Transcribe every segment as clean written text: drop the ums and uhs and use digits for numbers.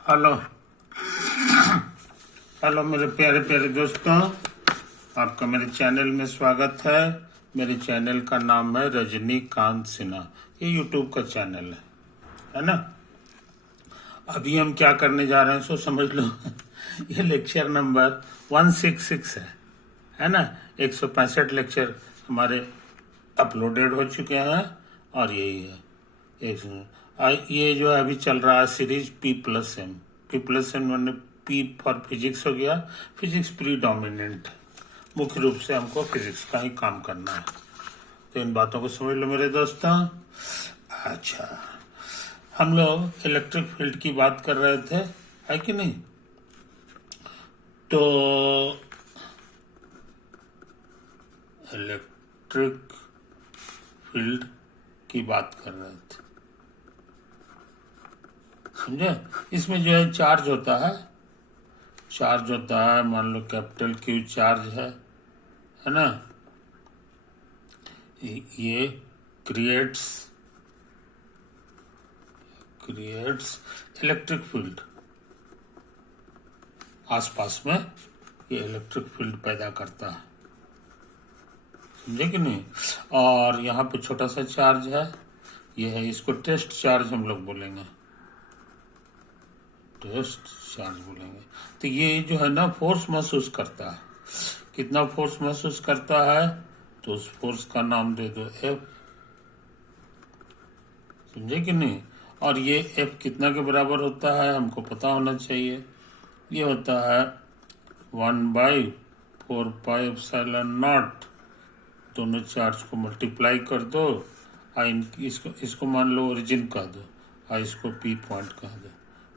Hello hello मेरे प्यारे प्यारे दोस्तों, आपका मेरे चैनल में स्वागत है। मेरे चैनल का नाम है रजनीकांत सिन्हा। ये यूट्यूब का चैनल है ना। अभी हम क्या करने जा रहे हैं सो समझ लो। ये लेक्चर नंबर 166 है ना। 165 लेक्चर हमारे अपलोडेड हो चुके हैं और यही है ये जो है अभी चल रहा है सीरीज P+M। P+M मैंने P फॉर फिजिक्स हो गया। फिजिक्स प्रीडोमिनेंट, मुख्य रूप से हमको फिजिक्स का ही काम करना है। तो इन बातों को समझ लो मेरे दोस्तों। अच्छा, हम लोग इलेक्ट्रिक फील्ड की बात कर रहे थे, है कि नहीं। तो इलेक्ट्रिक फील्ड की बात कर रहे थे, समझे। इसमें जो है चार्ज होता है, मान लो कैपिटल Q चार्ज है ना। ये क्रिएट्स इलेक्ट्रिक फील्ड। आसपास में ये इलेक्ट्रिक फील्ड पैदा करता है, समझे कि नहीं। और यहाँ पे छोटा सा चार्ज है, ये है, इसको टेस्ट चार्ज हम लोग बोलेंगे, टेस्ट चार्ज बोलेंगे। तो ये जो है ना फोर्स महसूस करता है। कितना फोर्स महसूस करता है, तो उस फोर्स का नाम दे दो F, समझे कि नहीं। और ये F कितना के बराबर होता है हमको पता होना चाहिए। ये होता है 1/4πε0। दोनों चार्ज को मल्टीप्लाई कर दो, इसको मान लो ओरिजिन कह दो और इसको P पॉइंट कह दो।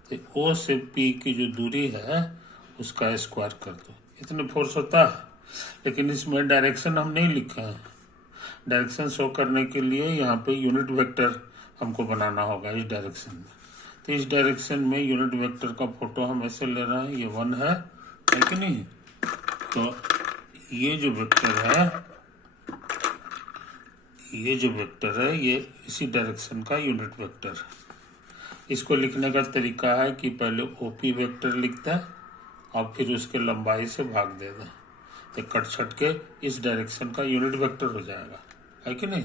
तो O से P की जो दूरी है उसका स्क्वायर कर दो, इतने फोर्स होता है। लेकिन इसमें डायरेक्शन हम नहीं लिखे हैं। डायरेक्शन शो करने के लिए यहाँ पे यूनिट वेक्टर हमको बनाना होगा इस डायरेक्शन में। तो इस डायरेक्शन में यूनिट वेक्टर का फोटो हम ऐसे ले रहे हैं, ये 1 है कि नहीं। तो ये जो वेक्टर है ये इसी डायरेक्शन का यूनिट वेक्टर है। इसको लिखने का तरीका है कि पहले OP वेक्टर लिखता है और फिर उसके लंबाई से भाग दे दें, तो कट छट के इस डायरेक्शन का यूनिट वेक्टर हो जाएगा, है कि नहीं।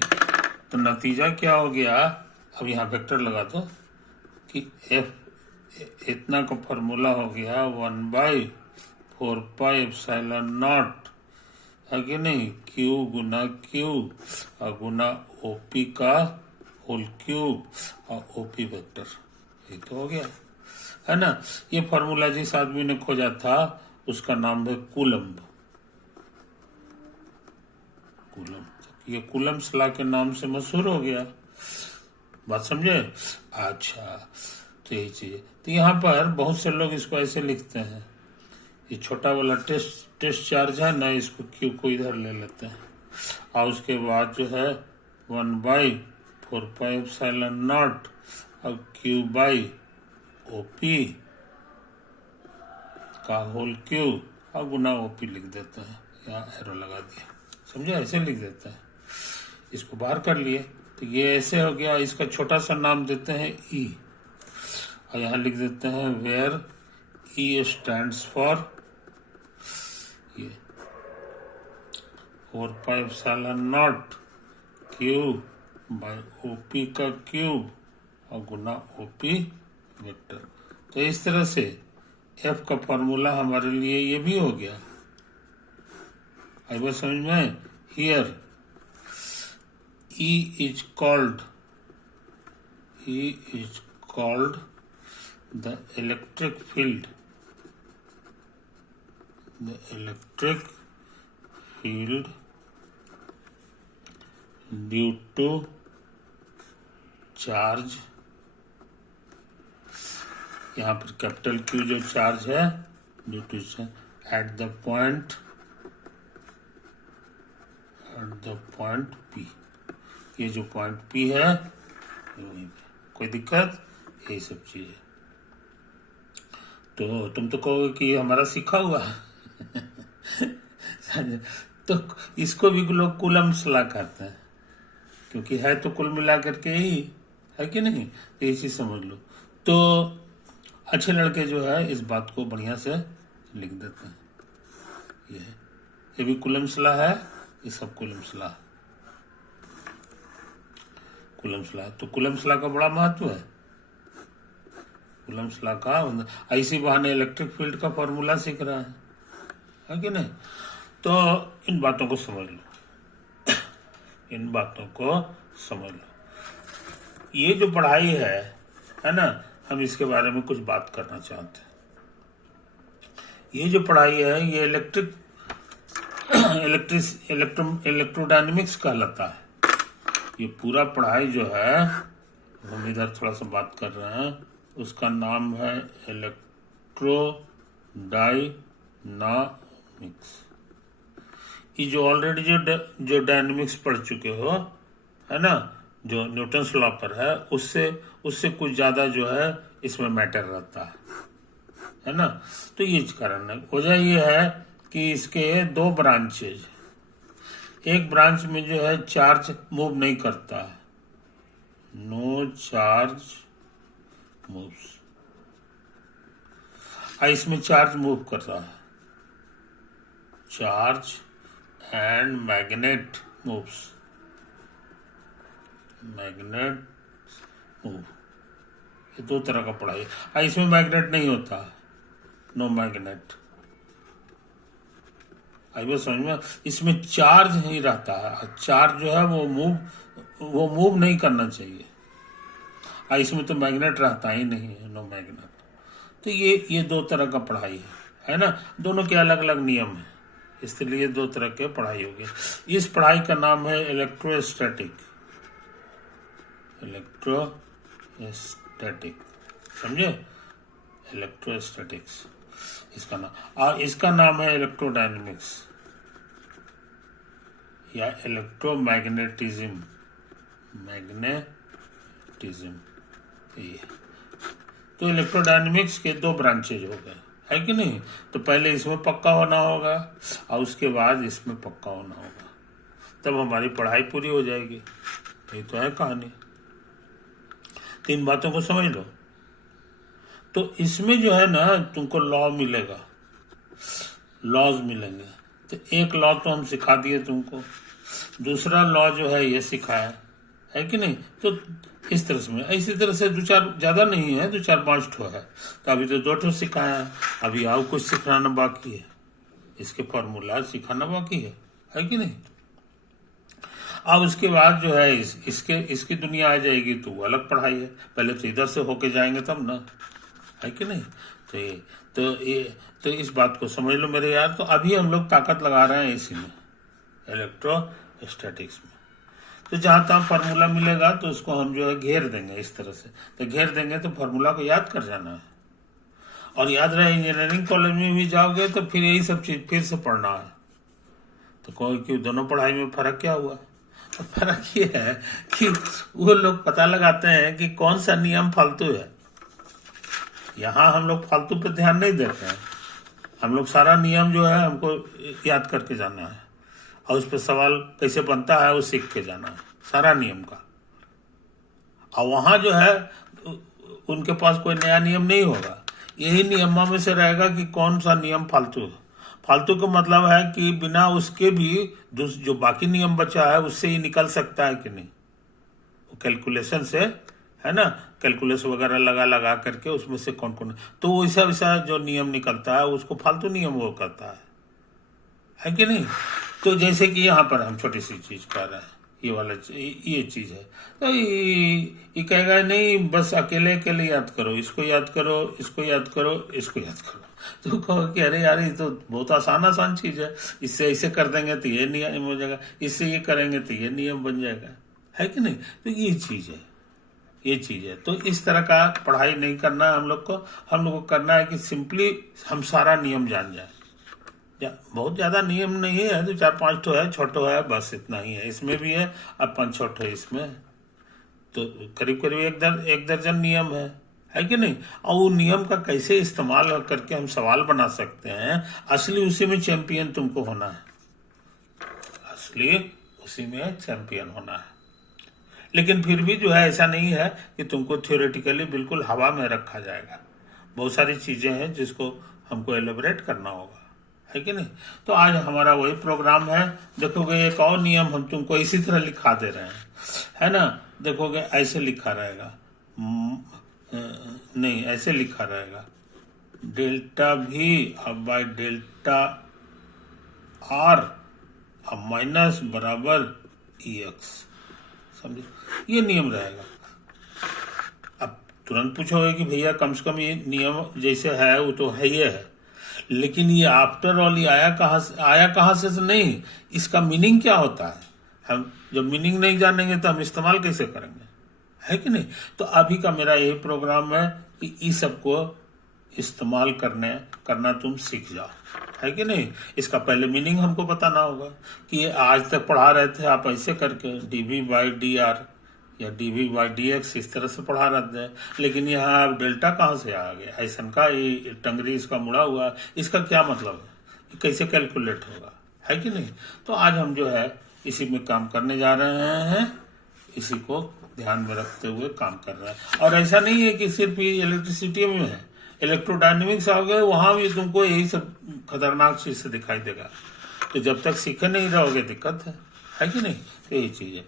तो नतीजा क्या हो गया, अब यहाँ वेक्टर लगा दो कि F इतना का फॉर्मूला हो गया 1/4πε0, है कि नहीं। Q गुना Q और गुना OP का होल क्यूब और OP वेक्टर, ये तो हो गया, है ना। ये फॉर्मूला जिस आदमी ने खोजा था उसका नाम है कूलम्ब। ये कूलम्ब्स लॉ के नाम से मशहूर हो गया, बात समझे। अच्छा, तो यही चीज। तो यहाँ पर बहुत से लोग इसको ऐसे लिखते हैं, ये छोटा वाला टेस्ट चार्ज है ना, इसको Q को इधर ले लेते हैं और उसके बाद जो है 1/4πε0 और Q/OP का होल क्यूब और गुना OP लिख देते हैं। यहाँ एरो लगा दिया, समझे, ऐसे लिख देते हैं। इसको बाहर कर लिए तो ये ऐसे हो गया। इसका छोटा सा नाम देते हैं E और यहाँ लिख देते हैं वेयर E स्टैंड्स फॉर ये 4πε0 Q/OP का क्यूब और गुना OP वेक्टर। तो इस तरह से F का फॉर्मूला हमारे लिए ये भी हो गया। आई बात समझ में। Here E is called the electric field due to charge. यहाँ पर कैपिटल Q जो चार्ज है due to at the point P। ये जो पॉइंट P है वहीं पे, कोई दिक्कत, यही सब चीज है। तो तुम तो कहोगे कि हमारा सीखा हुआ तो इसको भी लोग कूलम्ब्स लॉ कहते हैं, क्योंकि है तो कुल मिला करके ही, है कि नहीं। यही चीज समझ लो। तो अच्छे लड़के जो है इस बात को बढ़िया से लिख देते हैं। ये भी कुलम्सला है, ये सब कुलम्सला है। कुलम्सला तो कुलम्सला का बड़ा महत्व है। कुलम्सला का ऐसी बहाने इलेक्ट्रिक फील्ड का फॉर्मूला सीख रहा है कि नहीं। तो इन बातों को समझ लो, इन बातों को समझ लो। ये जो पढ़ाई है ना, हम इसके बारे में कुछ बात करना चाहते हैं। ये जो पढ़ाई है ये इलेक्ट्रोडायनेमिक्स कहलाता है। ये पूरा पढ़ाई जो है, हम इधर थोड़ा सा बात कर रहे हैं, उसका नाम है इलेक्ट्रोडायनामिक्स। ये जो ऑलरेडी जो डायनेमिक्स पढ़ चुके हो है ना, जो न्यूटन्स लॉ पर है, उससे कुछ ज्यादा जो है इसमें मैटर रहता है ना। तो ये कारण है, वजह ये है कि इसके दो ब्रांचेज, एक ब्रांच में जो है चार्ज मूव नहीं करता है, नो चार्ज मूव्स, इसमें चार्ज मूव कर रहा है, charge and magnet moves, magnet move. ये दो तरह का पढ़ाई है। इसमें मैग्नेट नहीं होता, नो मैग्नेट। आई समझ में, इसमें चार्ज नहीं रहता है, चार्ज जो है वो मूव नहीं करना चाहिए। इसमें तो मैग्नेट रहता ही नहीं है, नो मैग्नेट। तो ये दो तरह का पढ़ाई है ना, दोनों के अलग अलग नियम है, इसलिए दो तरह के पढ़ाई होगी। इस पढ़ाई का नाम है इलेक्ट्रोस्टैटिक, इलेक्ट्रोस्टैटिक, समझे, इलेक्ट्रोस्टैटिक्स इसका नाम। और इसका नाम है इलेक्ट्रोडायनेमिक्स या इलेक्ट्रोमैग्नेटिज्म, मैग्नेटिज्म। तो इलेक्ट्रोडायनेमिक्स के दो ब्रांचेज हो गए, है कि नहीं। तो पहले इसमें पक्का होना होगा और उसके बाद इसमें पक्का होना होगा, तब हमारी पढ़ाई पूरी हो जाएगी। ये तो है कहानी। तीन बातों को समझ लो। तो इसमें जो है ना तुमको लॉ मिलेगा, लॉज मिलेंगे। तो एक लॉ तो हम सिखा दिए तुमको, दूसरा लॉ जो है ये सिखाया, है कि नहीं। तो इस तरह से इसी तरह से दो चार, ज्यादा नहीं है, दो चार पांच ठो है। तो अभी तो दो ठो सिखाया है, अभी और कुछ सिखाना बाकी है, इसके फॉर्मूला सिखाना बाकी है कि नहीं। अब उसके बाद जो है इसकी दुनिया आ जाएगी, तो वो अलग पढ़ाई है। पहले तो इधर से होके जाएंगे तब ना, है कि नहीं। तो इस बात को समझ लो मेरे यार। तो अभी हम लोग ताकत लगा रहे हैं इसी में, इलेक्ट्रोस्टैटिक्स में। तो जहां तक फार्मूला मिलेगा तो उसको हम जो है घेर देंगे इस तरह से। तो घेर देंगे तो फार्मूला को याद कर जाना है। और याद रहे, इंजीनियरिंग कॉलेज में भी जाओगे तो फिर यही सब चीज फिर से पढ़ना है। तो क्यों दोनों पढ़ाई में फर्क क्या हुआ? तो फर्क ये है कि वो लोग पता लगाते हैं कि कौन सा नियम फालतू है। यहाँ हम लोग फालतू पे ध्यान नहीं देते हैं, हम लोग सारा नियम जो है हमको याद करके जाना है और उस पर सवाल कैसे बनता है वो सीख के जाना है, सारा नियम का। और वहां जो है उनके पास कोई नया नियम नहीं होगा, यही नियमों में से रहेगा कि कौन सा नियम फालतू है। फालतू का मतलब है कि बिना उसके भी जो बाकी नियम बचा है उससे ही निकल सकता है कि नहीं, वो कैलकुलेशन से, है ना, कैलकुलेस वगैरह लगा करके उसमें से कौन कौन, तो वैसा वैसा जो नियम निकलता है उसको फालतू नियम वो करता है कि नहीं। तो जैसे कि यहाँ पर हम छोटी सी चीज कर रहे हैं, ये वाला ये चीज है, तो ये कहेगा नहीं बस अकेले अकेले याद करो, इसको याद करो, इसको याद करो, इसको याद करो। तो कहो कि अरे यार ये तो बहुत आसान चीज है, इससे ऐसे कर देंगे तो ये नियम हो जाएगा, इससे ये करेंगे तो ये नियम बन जाएगा, है कि नहीं। तो ये चीज है, ये चीज है। तो इस तरह का पढ़ाई नहीं करना है हम लोग को करना है कि सिंपली हम सारा नियम जान जाए। बहुत ज्यादा नियम नहीं है, तो 4-5 ठो है, छोटो है, बस इतना ही है। इसमें भी है अब 5-6 ठो इसमें, तो करीब करीब एक दर्जन नियम है कि नहीं। और वो नियम का कैसे इस्तेमाल करके हम सवाल बना सकते हैं, असली उसी में चैंपियन तुमको होना है, असली उसी में चैंपियन होना है। लेकिन फिर भी जो है ऐसा नहीं है कि तुमको थ्योरेटिकली बिल्कुल हवा में रखा जाएगा, बहुत सारी चीजें हैं जिसको हमको एलिब्रेट करना होगा, है कि नहीं। तो आज हमारा वही प्रोग्राम है। देखोगे एक और नियम हम तुमको इसी तरह लिखा दे रहे हैं, है ना। देखोगे ऐसे लिखा रहेगा, नहीं ऐसे लिखा रहेगा, डेल्टा भी अब बाय डेल्टा आर अब माइनस बराबर ई एक्स, समझे, ये नियम रहेगा। अब तुरंत पूछोगे कि भैया कम से कम ये नियम जैसे है वो तो है ही है, लेकिन ये आफ्टर ऑल ये आया कहाँ से तो नहीं, इसका मीनिंग क्या होता है। हम जब मीनिंग नहीं जानेंगे तो हम इस्तेमाल कैसे करेंगे, है कि नहीं। तो अभी का मेरा यही प्रोग्राम है कि इस सबको इस्तेमाल करना तुम सीख जाओ, है कि नहीं। इसका पहले मीनिंग हमको बताना होगा कि ये आज तक पढ़ा रहे थे आप ऐसे करके डीवी बाई डी आर या डीवी बाई डी एक्स इस तरह से पढ़ा रहे थे, लेकिन यहाँ अब डेल्टा कहाँ से आ गया, ऐसा का ये टंगरी इसका मुड़ा हुआ, इसका क्या मतलब है, कैसे कैलकुलेट होगा, है कि नहीं। तो आज हम जो है इसी में काम करने जा रहे हैं, इसी को ध्यान में रखते हुए काम कर रहे हैं। और ऐसा नहीं है कि सिर्फ ये इलेक्ट्रिसिटी में है, इलेक्ट्रोडायनेमिक्स आ गए वहां भी तुमको यही सब खतरनाक चीज से दिखाई देगा। तो जब तक सीखे नहीं रहोगे दिक्कत है कि नहीं। तो यही चीज है,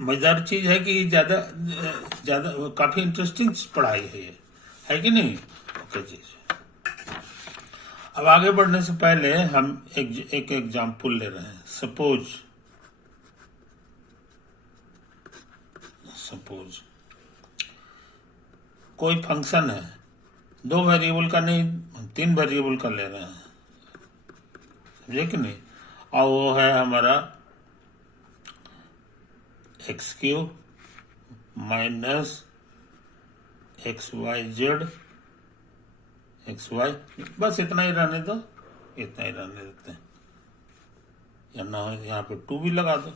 मजेदार चीज है कि ज्यादा काफी इंटरेस्टिंग पढ़ाई है ये, है कि नहीं। ओके जी, अब आगे बढ़ने से पहले हम एक एग्जाम्पल ले रहे हैं। सपोज कोई फंक्शन है, 2 वेरिएबल का नहीं, हम 3 वेरिएबल का ले रहे हैं, समझे कि नहीं। और वो है हमारा x cube minus x y z x y, बस इतना ही रहने दो, इतना ही रहने देते हैं, या ना यहाँ पे 2 भी लगा दो।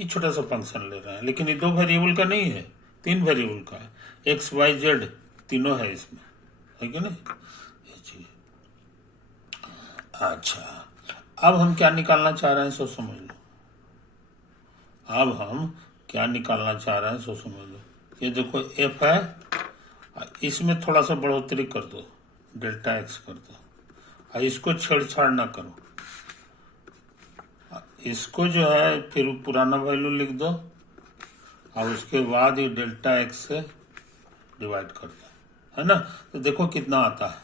ये छोटा सा फंक्शन ले रहे हैं, लेकिन ये 2 वेरिएबल का नहीं है, 3 वेरिएबल का है, एक्स वाई जेड तीनों है इसमें, है कि नहीं ये चीज। अच्छा, अब हम क्या निकालना चाह रहे हैं सो समझ लो। अब हम क्या निकालना चाह रहे हैं सो समझ लो। ये देखो एफ है, इसमें थोड़ा सा बढ़ोतरी कर दो, डेल्टा एक्स कर दो, और इसको छेड़छाड़ ना करो। इसको जो है फिर पुराना वैल्यू लिख दो, और उसके बाद ये डेल्टा एक्स से डिवाइड कर दो, है ना। तो देखो कितना आता है,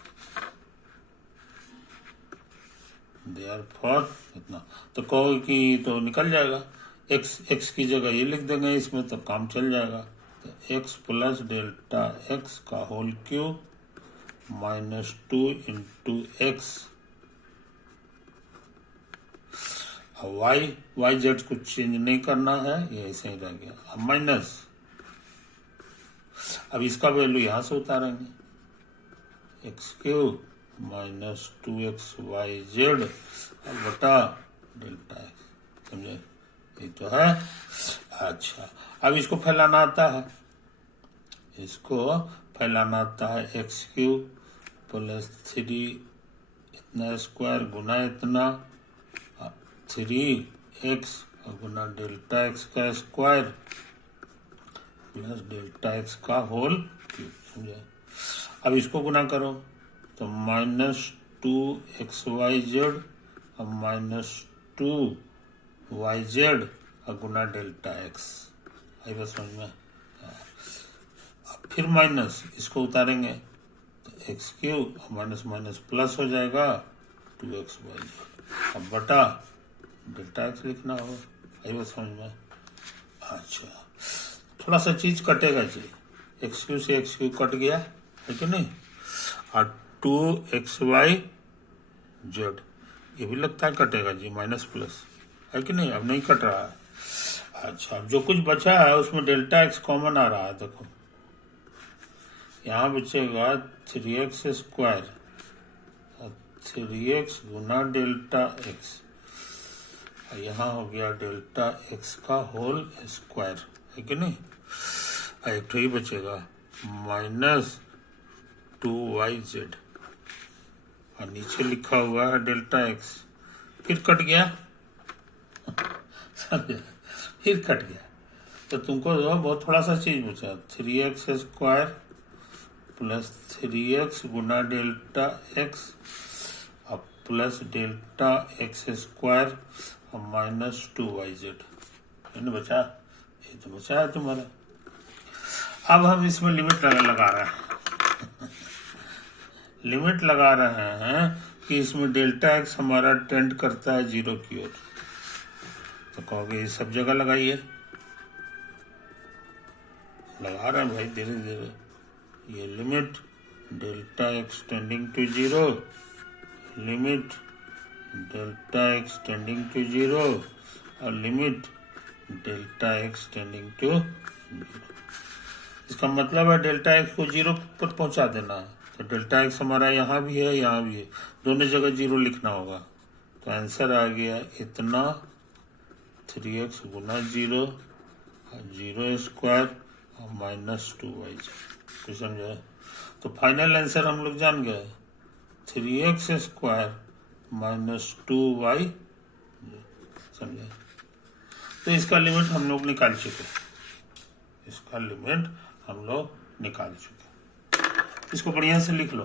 देयरफॉर इतना। तो कहो कि तो निकल जाएगा, एक्स की जगह ये लिख देंगे इसमें, तो काम चल जाएगा। तो एक्स प्लस डेल्टा एक्स का whole cube minus 2 into x, y z कुछ चेंज नहीं करना है, ये ऐसे ही रह गया। अब माइनस, अब इसका वैल्यू यहां से उतारेंगे, X cube minus 2x Y Z बटा डेल्टा एक्स, समझे, ये तो है। अच्छा, अब इसको फैलाना आता है, एक्स क्यूब प्लस 3 इतना स्क्वायर गुना इतना 3x गुना डेल्टा एक्स का स्क्वायर प्लस डेल्टा एक्स का होल क्यूब, समझे। अब इसको गुना करो तो माइनस 2xyz और माइनस 2yz और गुना डेल्टा एक्स, आई बात समझ में। फिर माइनस, इसको उतारेंगे तो x cube minus minus plus हो जाएगा 2xyz, अब बटा डेल्टा एक्स लिखना होगा, आई बात समझ में। अच्छा, थोड़ा सा चीज कटेगा जी, एक्स क्यू से एक्स क्यू कट गया, है कि नहीं। और 2xyz ये भी लगता है कटेगा जी, माइनस प्लस, है कि नहीं, अब नहीं कट रहा है। अच्छा, अब जो कुछ बचा है उसमें डेल्टा एक्स कॉमन आ रहा है, देखो यहाँ बचेगा 3x स्क्वायर, 3x गुना डेल्टा एक्स, यहाँ हो गया डेल्टा एक्स का होल स्क्वायर, है कि नहीं। एक तो ही बचेगा माइनस 2yz, और नीचे लिखा हुआ है डेल्टा एक्स, फिर कट गया फिर कट गया, तो तुमको जो बहुत थोड़ा सा चीज बचा, 3x स्क्वायर प्लस 3x गुना डेल्टा x अब प्लस डेल्टा एक्स स्क्वायर और माइनस 2yz। बचा, ये तो बचा है तुम्हारा। अब हम इसमें लिमिट लगा रहे हैं लिमिट लगा रहे हैं कि इसमें डेल्टा एक्स हमारा टेंड करता है 0 की ओर। तो कहोगे ये सब जगह लगाइए, लगा रहे हैं भाई धीरे धीरे। ये limit delta x tending to 0, limit delta x tending to 0 और limit delta x tending to 0। इसका मतलब है डेल्टा एक्स को 0 पर पहुंचा देना है। तो डेल्टा एक्स हमारा यहाँ भी है, यहाँ भी है, दोनों जगह 0 लिखना होगा। तो आंसर आ गया इतना 3x गुना 0 और 0 स्क्वायर और माइनस 2y। तो समझा? तो फाइनल आंसर हम लोग जान गए 3x स्क्वायर माइनस 2y। समझे? तो इसका लिमिट हम लोग निकाल चुके, इसका लिमिट हम लोग निकाल चुके। इसको बढ़िया से लिख लो,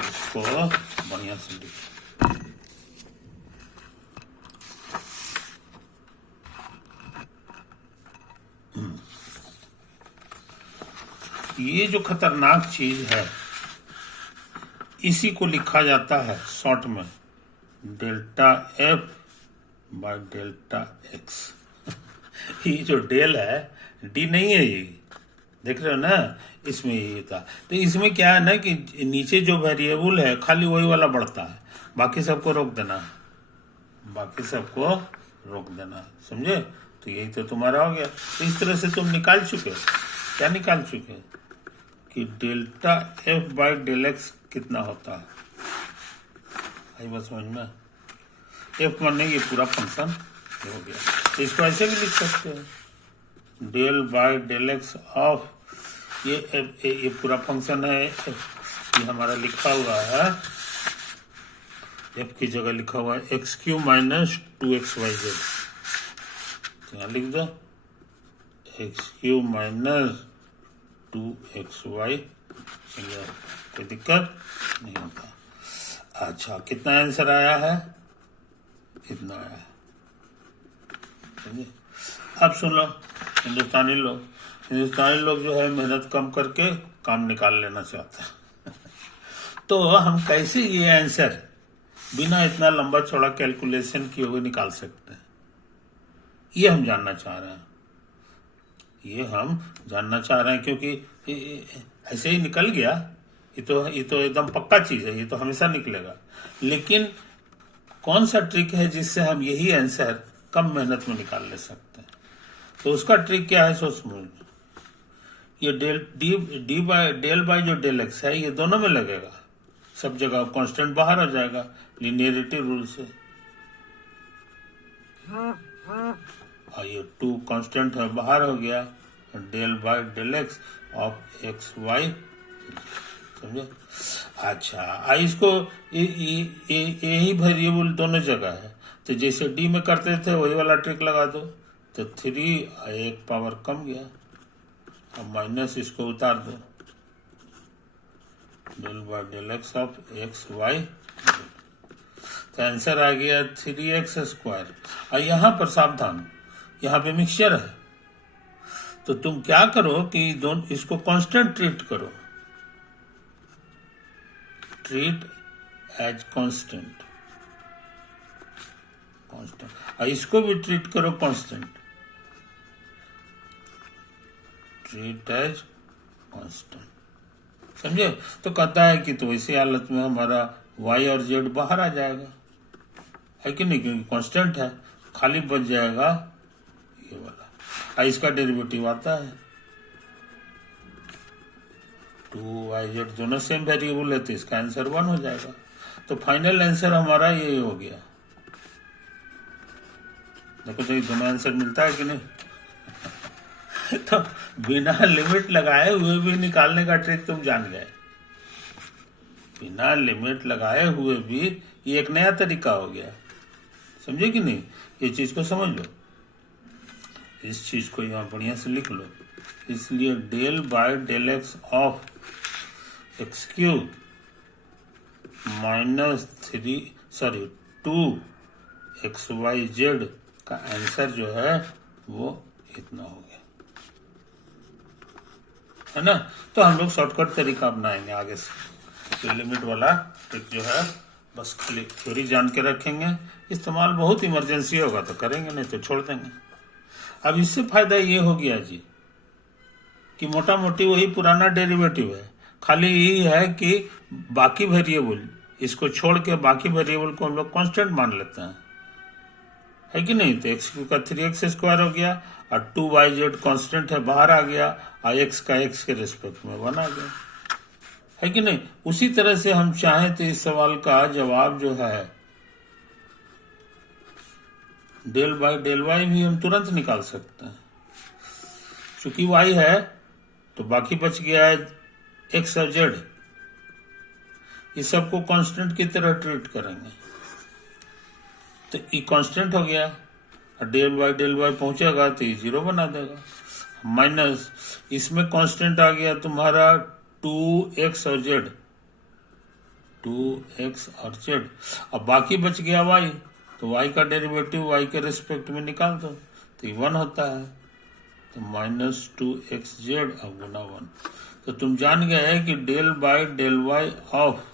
इसको बढ़िया से लिख लो। ये जो खतरनाक चीज है इसी को लिखा जाता है शॉर्ट में delta F by delta x. ये जो डेल है डी नहीं है, ये देख रहे हो ना, इसमें ये था। तो इसमें क्या है ना कि नीचे जो वेरिएबल है खाली वही वाला बढ़ता है, बाकी सबको रोक देना, बाकी सबको रोक देना। समझे? तो यही तो तुम्हारा हो गया। तो इस तरह से तुम निकाल चुके, क्या निकाल चुके कि delta f by del x कितना होता है। आई बात समझ में? एफ माने ये पूरा फंक्शन हो गया। तो इसको ऐसे भी लिख सकते हैं del by del x of ये पूरा फंक्शन है, ये हमारा लिखा हुआ है, एफ की जगह लिखा हुआ है एक्स क्यू माइनस 2xyz। यहाँ लिख दो एक्स क्यू माइनस 2xy। कोई दिक्कत नहीं होता। अच्छा, कितना आंसर आया है? इतना आया। अब सुन लो, हिंदुस्तानी लोग जो है मेहनत कम करके काम निकाल लेना चाहते हैं। तो हम कैसे ये आंसर बिना इतना लंबा चौड़ा कैलकुलेशन किए हुए निकाल सकते हैं, ये हम जानना चाह रहे हैं। ये हम जानना चाह रहे हैं क्योंकि ऐसे ही निकल गया, ये तो एकदम पक्का चीज है, ये तो हमेशा निकलेगा। लेकिन कौन सा ट्रिक है जिससे हम यही आंसर कम मेहनत में निकाल ले सकते हैं? तो उसका ट्रिक क्या है? सोच समझ। ये डेल बाय जो डेल एक्स है ये दोनों में लगेगा, सब जगह कांस्टेंट बाहर आ जाएगा लीनियरिटी रूल से। और ये 2 कांस्टेंट है बाहर हो गया, del by del x of x y. समझे? अच्छा, इसको यही वेरिएबल दोनों जगह है, तो जैसे डी में करते थे वही वाला ट्रिक लगा दो। तो 3 एक पावर कम गया, अब माइनस इसको उतार दो, del by del x of x y. तो आंसर आ गया 3x स्क्वायर। और यहाँ पर सावधान, यहाँ पे मिक्सचर है, तो तुम क्या करो कि दोनों इसको कांस्टेंट ट्रीट करो, ट्रीट एज कांस्टेंट, और इसको भी ट्रीट करो कांस्टेंट, ट्रीट एज कांस्टेंट। समझे? तो कहता है कि तो इसी हालत में हमारा y और z बाहर आ जाएगा, है कि नहीं, क्योंकि कांस्टेंट है, खाली बच जाएगा ये वाला। और इसका डेरिवेटिव आता है 2yz, दोनों सेम वेरिएबल है, तो इसका आंसर 1 हो जाएगा। तो फाइनल आंसर हमारा ये हो गया। देखो तो ये दोनों आंसर मिलता है कि नहीं? तो बिना लिमिट लगाए हुए भी निकालने का ट्रिक तुम जान गए। बिना लिमिट लगाए हुए भी ये एक नया तरीका हो गया। समझे कि नहीं? ये चीज को समझ लो, इस चीज को यहाँ बढ़िया से लिख लो। इसलिए del by del x of x cube minus 2xyz का आंसर जो है वो इतना हो गया, है ना। तो हम लोग शॉर्टकट तरीका अपनाएंगे आगे से। तो लिमिट वाला ट्रिक जो है बस खाली थ्योरी जान के रखेंगे, इस्तेमाल बहुत इमरजेंसी होगा तो करेंगे, नहीं तो छोड़ देंगे। अब इससे फायदा ये हो गया जी कि मोटा मोटी वही पुराना डेरिवेटिव है, खाली यही है कि बाकी वेरिएबल इसको छोड़ के बाकी वेरिएबल को हम लोग कांस्टेंट मान लेते हैं, है कि नहीं। तो एक्स का 3x² हो गया और 2yz कांस्टेंट है बाहर आ गया और x का x के रिस्पेक्ट में 1 आ गया, है कि नहीं। उसी तरह से हम चाहें तो इस सवाल का जवाब जो है डेल बाय डेल वाई भी हम तुरंत निकाल सकते हैं। चूंकि y है तो बाकी बच गया है x और z, इस सबको कांस्टेंट की तरह ट्रीट करेंगे तो ये कांस्टेंट हो गया और डेल वाई पहुंचेगा तो ये 0 बना देगा। माइनस इसमें कांस्टेंट आ गया तुम्हारा 2x और z, 2x और z। अब बाकी बच गया y, तो y का डेरिवेटिव y के रिस्पेक्ट में निकाल दो तो ये 1 होता है, तो माइनस 2xz और गुना 1। तो तुम जान गए कि del by del y of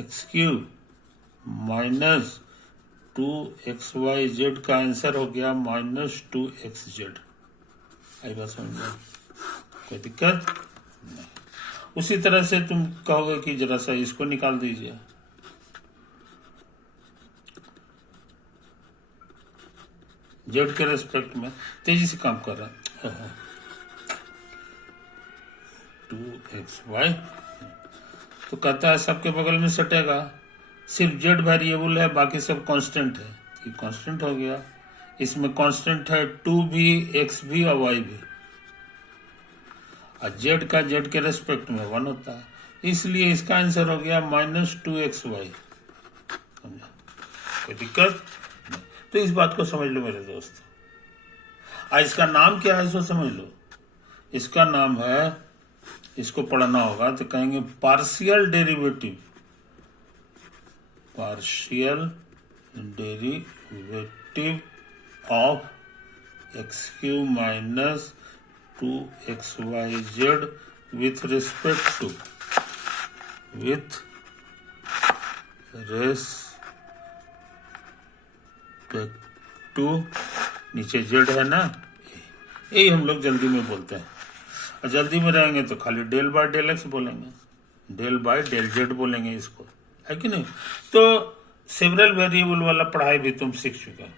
x cube minus 2xyz का आंसर हो गया माइनस 2xz। आई बात समझ में, कोई दिक्कत नहीं। उसी तरह से तुम कहोगे कि जरा सा इसको निकाल दीजिए, जेड के रेस्पेक्ट में तेजी से काम कर रहा है। 2xy तो कहता है सबके बगल में सटेगा, सिर्फ जेड वेरिएबल है बाकी सब कांस्टेंट है, ये कांस्टेंट हो गया। इसमें कांस्टेंट है 2 भी, x भी और y भी, और जेड का जेड के रेस्पेक्ट में 1 होता है, इसलिए इसका आंसर हो गया माइनस 2xy। समझा, कोई दिक्कत नहीं। तो इस बात को समझ लो मेरे दोस्त। आज इसका नाम क्या है सो समझ लो, इसका नाम है, इसको पढ़ना होगा तो कहेंगे partial derivative, partial derivative of x cube minus 2xyz with respect to नीचे जेड है ना, यही हम लोग जल्दी में बोलते हैं। और जल्दी में रहेंगे तो खाली डेल बाय डेल एक्स बोलेंगे, डेल बाय डेल जेड बोलेंगे इसको, है कि नहीं। तो सेवरल वेरिएबल वाला पढ़ाई भी तुम सीख चुके हो,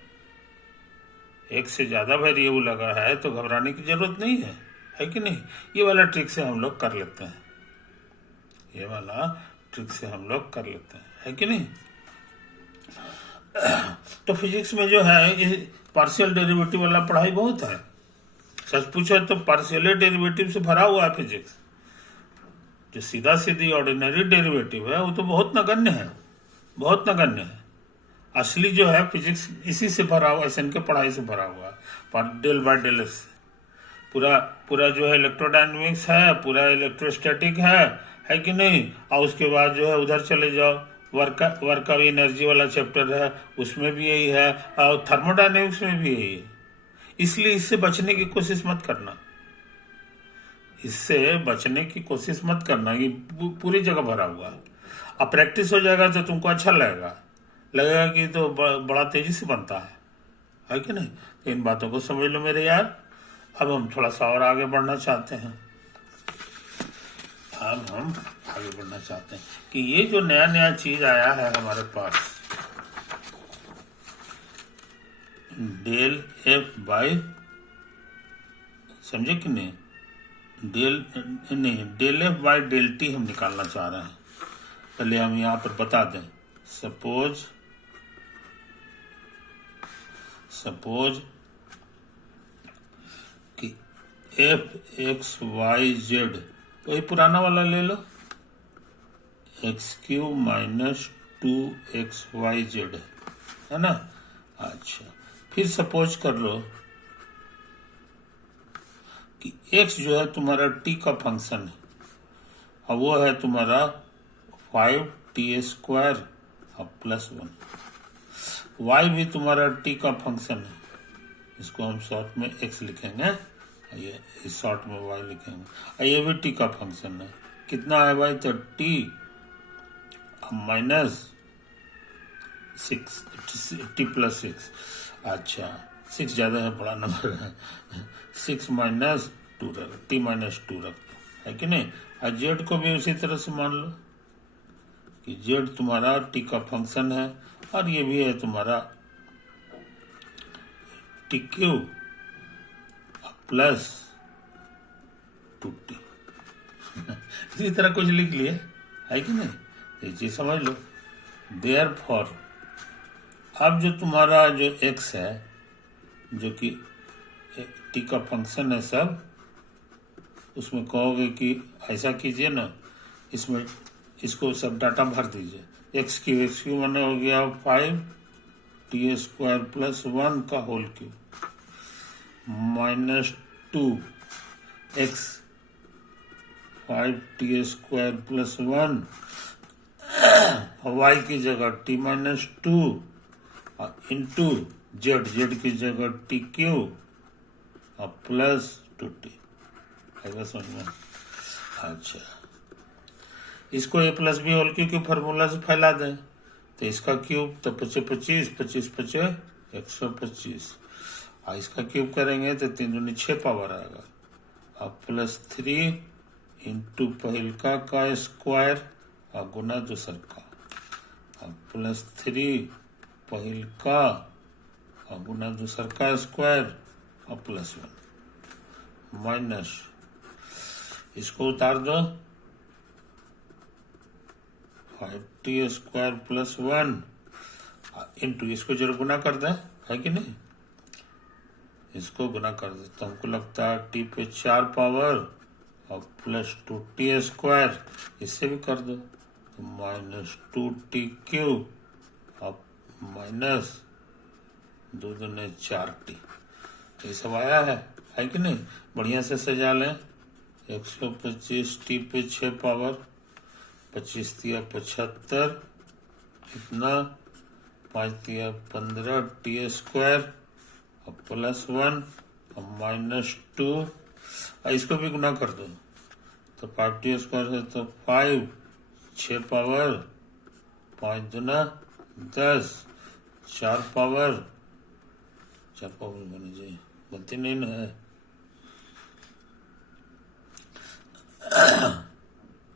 एक से ज्यादा वेरिएबल लगा है तो घबराने की जरूरत नहीं है कि नहीं। ये वाला ट्रिक से हम लोग कर लेते हैं, ये वाला ट्रिक से हम लोग कर लेते हैं, है कि नहीं। तो फिजिक्स में जो है पार्शियल डेरिवेटिव वाला पढ़ाई बहुत है, सच पूछो तो पार्शियल डेरिवेटिव से भरा हुआ है फिजिक्स। जो सीधा सीधी ऑर्डिनरी डेरिवेटिव है वो तो बहुत नगण्य है, बहुत नगण्य है। असली जो है फिजिक्स इसी से भरा हुआ, एसएन के पढ़ाई से भरा हुआ है, डेल बाय डेल एक्स। पूरा जो है इलेक्ट्रोडायनेमिक्स है, पूरा इलेक्ट्रोस्टैटिक है कि नहीं। और उसके बाद जो है उधर चले जाओ, वर्क ऑफ एनर्जी वाला चैप्टर है, उसमें भी यही है, और थर्मोडायनेमिक्स में भी यही है। इसलिए इससे बचने की कोशिश मत करना, इससे बचने की कोशिश मत करना, ये पूरी जगह भरा हुआ है। अब प्रैक्टिस हो जाएगा तो तुमको अच्छा लगेगा कि तो बड़ा तेजी से बनता है कि नहीं। तो इन बातों को समझ लो मेरे यार। अब हम थोड़ा सा और आगे बढ़ना चाहते हैं, कि ये जो नया नया चीज आया है हमारे पास, डेल एफ बाई, समझे कि नहीं, del f by del t हम निकालना चाह रहे हैं। पहले हम यहां पर बता दें, सपोज कि एफ एक्स वाई जेड, तो ये पुराना वाला ले लो, एक्स क्यूब माइनस 2xyz है ना। अच्छा, फिर सपोज कर लो कि x जो है तुम्हारा t का फंक्शन है और वो है तुम्हारा 5t² और +1। y भी तुम्हारा t का फंक्शन है, इसको हम शॉर्ट में x लिखेंगे, ये इस शॉर्ट में y लिखेंगे, और ये भी t का फंक्शन है। कितना है भाई? तो t -6 t+6। अच्छा 6 ज़्यादा है, बड़ा नंबर है। 6 - 2 रख, t-2 रख दो, है कि नहीं। और जेड को भी उसी तरह से मान लो कि जेड तुम्हारा टी का फंक्शन है और ये भी है तुम्हारा TQ +2t। इसी तरह कुछ लिख लिए, है कि नहीं, ये चीज समझ लो। देयरफॉर अब जो तुम्हारा जो x है, जो कि t का फंक्शन है सब, उसमें कहोगे कि ऐसा कीजिए ना, इसमें इसको सब डाटा भर दीजिए। x³ माने हो गया 5t² +1 का whole cube -2x 5t² +1 y की जगह t-2 इंटू जेड की जगह TQ और +2t। आएगा समझ में? अच्छा, इसको a+b होल क्यूब के फॉर्मूला से फैला दें, तो इसका क्यूब तो 25 25 25 125, और इसका क्यूब करेंगे तो 3 दूनी 6 पावर आएगा, और +3 इंटू पहिलका का स्क्वायर और गुना दूसर का, और +3 पहिलका और गुना दूसर का स्क्वायर और +1 माइनस, इसको उतार दो 5t² +1 इंटू, इसको जरूर गुना कर दे, है कि नहीं, इसको गुना कर दे तो हमको लगता है t पे 4 पावर और +2t², इससे भी कर दो तो -2t³ और -2 दूने 4t। ये सब आया है कि नहीं। बढ़िया से सजा लें। 125t पे 6 पावर, 25 तिया 75, इतना 5 तिया 15t² और +1 और -2, और इसको भी गुना कर दो तो 5t² है तो 5, 6 पावर, 5 दूना 10, 4 पावर बनी चाहिए, बनती नहीं ना है।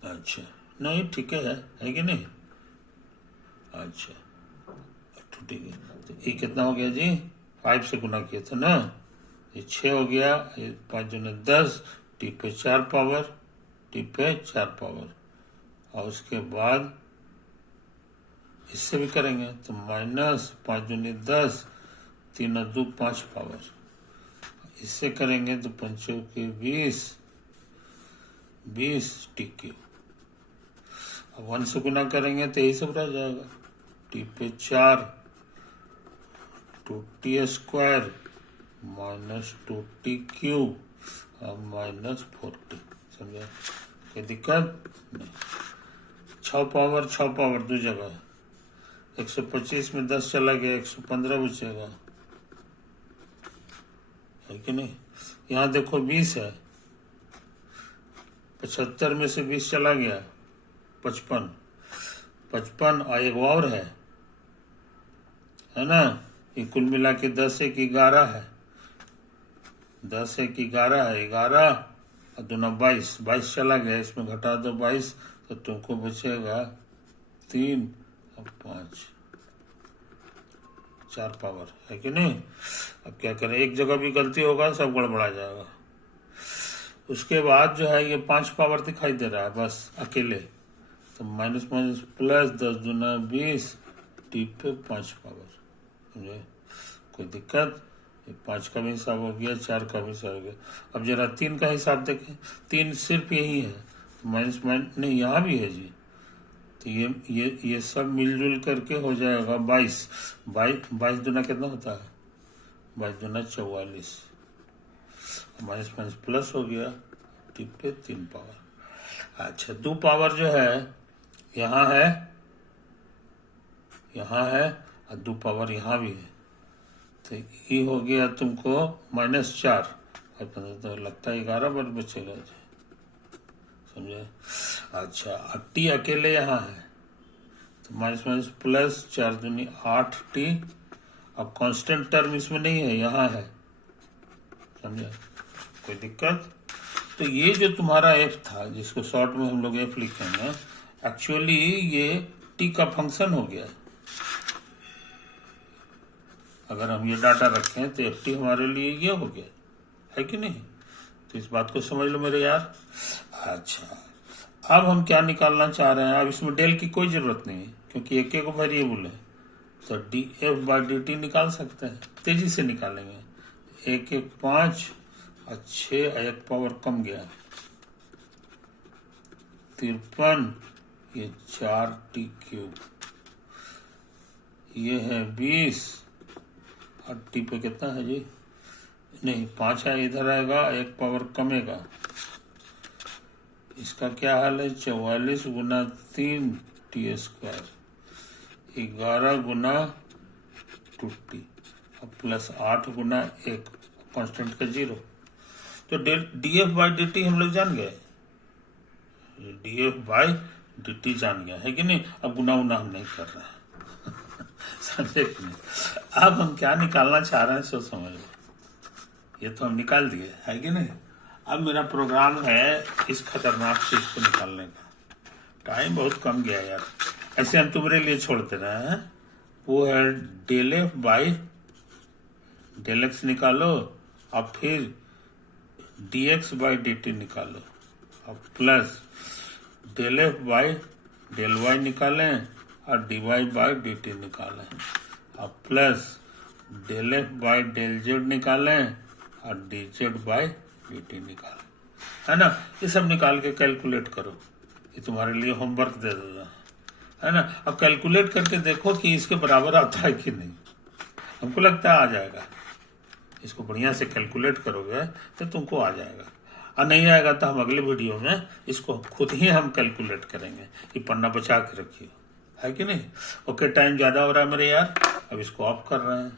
अच्छा नहीं, ठीक है कि नहीं। अच्छा ठीक है, तो ये कितना हो गया जी? 5 से गुना किया था ना, ये 6 हो गया, ये 5 दूना 10, टी पे 4 पावर, टी पे 4 पावर, और उसके बाद इससे भी करेंगे तो -5 दूनी 10, 3 और 2 5 पावर, इससे करेंगे तो 5 के 20 TQ। अब 1 से गुना करेंगे तो यही सब रह जाएगा, टी पे 4 2t² -2t³ और -4t। समझा? कोई दिक्कत नहीं। 6 पावर 6 पावर दो जगह, 125 में 10 चला गया, 115 बचेगा, है कि नहीं। यहाँ देखो 20 है, 75 में से 20 चला गया, 55 और एक और है ना, ये कुल मिला के 10 1 11 है, 10 1 11 है, 11 और दूना 22 चला गया, इसमें घटा दो 22 तो तुमको बचेगा 3 और 5, 4 पावर, है कि नहीं। अब क्या करें, एक जगह भी गलती होगा सब गड़बड़ा जाएगा। उसके बाद जो है ये 5 पावर दिखाई दे रहा है बस अकेले, तो माइनस प्लस 10 दूना 20, टी पे 5 पावर। समझे? कोई दिक्कत? ये 5 का भी हिसाब हो गया, 4 का भी हिसाब हो गया। अब जरा 3 का हिसाब देखें, 3 सिर्फ यही है, तो माइनस नहीं यहाँ भी है जी, तो ये सब मिलजुल करके हो जाएगा 22 दूना कितना होता है? 22 दूना 44, माइनस माइनस प्लस हो गया, टी पे 3 पावर। अच्छा 2 पावर जो है यहाँ है, यहाँ है, और 2 पावर यहाँ भी है, तो ये हो गया तुमको -4, तो लगता है 11 बार बचेगा, समझे। अच्छा अब टी अकेले यहाँ है, तो माइनस माइनस प्लस 4 दूनी 8t। अब कांस्टेंट टर्म इसमें नहीं है, यहाँ है, समझे, कोई दिक्कत। तो ये जो तुम्हारा f था, जिसको शॉर्ट में हम लोग f लिखेंगे, एक्चुअली ये t का फंक्शन हो गया। अगर हम ये डाटा रखें तो ft हमारे लिए ये हो गया, है कि नहीं। तो इस बात को समझ लो मेरे यार। अच्छा अब हम क्या निकालना चाह रहे हैं, अब इसमें डेल की कोई जरूरत नहीं है क्योंकि एक एक वेरिएबल है, तो df/dt निकाल सकते हैं, तेजी से निकालेंगे। 1 1 5 और 6, 1 पावर कम गया 53, ये 4t³, ये है 20, और टी पे कितना है जी, नहीं 5 है, इधर आएगा 1 पावर कमेगा। इसका क्या हाल है, 44 गुना 3t², 11 गुना 2t, और प्लस 8 गुना 1, कांस्टेंट का 0। तो df/dt हम लोग जान गए, df/dt जान गया है कि नहीं। अब गुना उना हम नहीं कर रहे हैं समझे कि नहीं। अब हम क्या निकालना चाह रहे हैं सो समझ लो, ये तो हम निकाल दिए, है कि नहीं। अब मेरा प्रोग्राम है इस खतरनाक चीज को निकालने का। टाइम बहुत कम गया यार, ऐसे हम तुम्हारे लिए छोड़ते रहे हैं। वो है ∂f/∂x निकालो, और फिर dx/dt निकालो, और प्लस ∂f/∂y निकालें, और dy/dt निकालें, और प्लस ∂f/∂z निकालें, और dz/dt निकालें, है ना। ये सब निकाल के कैलकुलेट करो, ये तुम्हारे लिए होमवर्क दे देगा, है ना। अब कैलकुलेट करके देखो कि इसके बराबर आता है कि नहीं। हमको लगता है आ जाएगा, इसको बढ़िया से कैलकुलेट करोगे तो तुमको आ जाएगा, और नहीं आएगा तो हम अगले वीडियो में इसको खुद ही हम कैलकुलेट करेंगे। ये पन्ना बचा के रखिए, है कि नहीं। ओके, टाइम ज़्यादा हो रहा है मेरे यार, अब इसको ऑफ कर रहे हैं।